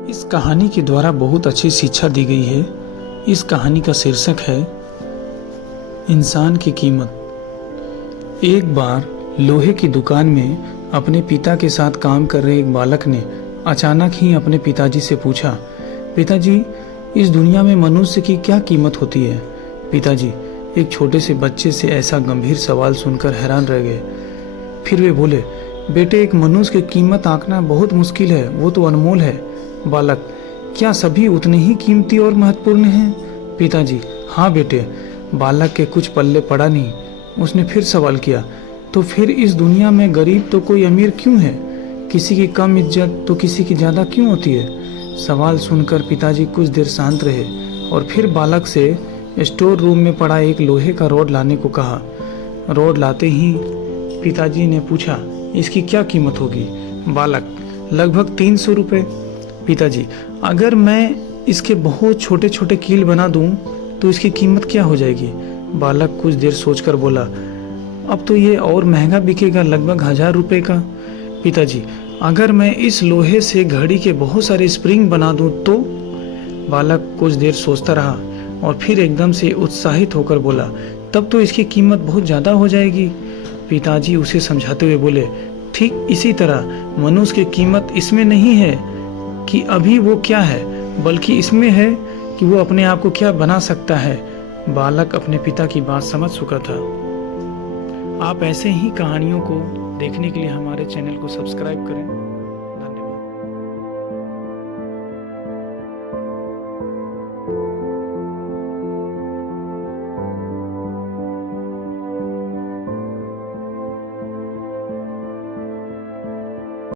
इस कहानी के द्वारा बहुत अच्छी शिक्षा दी गई है। इस कहानी का शीर्षक है इंसान की कीमत। एक बार लोहे की दुकान में अपने पिता के साथ काम कर रहे एक बालक ने अचानक ही अपने पिताजी से पूछा, पिताजी, इस दुनिया में मनुष्य की क्या कीमत होती है? पिताजी एक छोटे से बच्चे से ऐसा गंभीर सवाल सुनकर हैरान रह गए। फिर वे बोले, बेटे, एक मनुष्य की कीमत आंकना बहुत मुश्किल है, वो तो अनमोल है। बालक, क्या सभी उतने ही कीमती और महत्वपूर्ण हैं? पिताजी, हाँ बेटे। बालक के कुछ पल्ले पड़ा नहीं। उसने फिर सवाल किया, तो फिर इस दुनिया में गरीब तो कोई अमीर क्यों है? किसी की कम इज्जत तो किसी की ज़्यादा क्यों होती है? सवाल सुनकर पिताजी कुछ देर शांत रहे और फिर बालक से स्टोर रूम में पड़ा एक लोहे का रॉड लाने को कहा। रॉड लाते ही पिताजी ने पूछा, इसकी क्या कीमत होगी? बालक, लगभग 300 रुपये। पिताजी, अगर मैं इसके बहुत छोटे छोटे कील बना दूं तो इसकी कीमत क्या हो जाएगी? बालक कुछ देर सोचकर बोला, अब तो ये और महंगा बिकेगा, लगभग 1000 रुपये का। पिताजी, अगर मैं इस लोहे से घड़ी के बहुत सारे स्प्रिंग बना दूं तो? बालक कुछ देर सोचता रहा और फिर एकदम से उत्साहित होकर बोला, तब तो इसकी कीमत बहुत ज़्यादा हो जाएगी। पिताजी उसे समझाते हुए बोले, ठीक इसी तरह मनुष्य की कीमत इसमें नहीं है कि अभी वो क्या है, बल्कि इसमें है कि वो अपने आप को क्या बना सकता है। बालक अपने पिता की बात समझ चुका था। आप ऐसे ही कहानियों को देखने के लिए हमारे चैनल को सब्सक्राइब करें।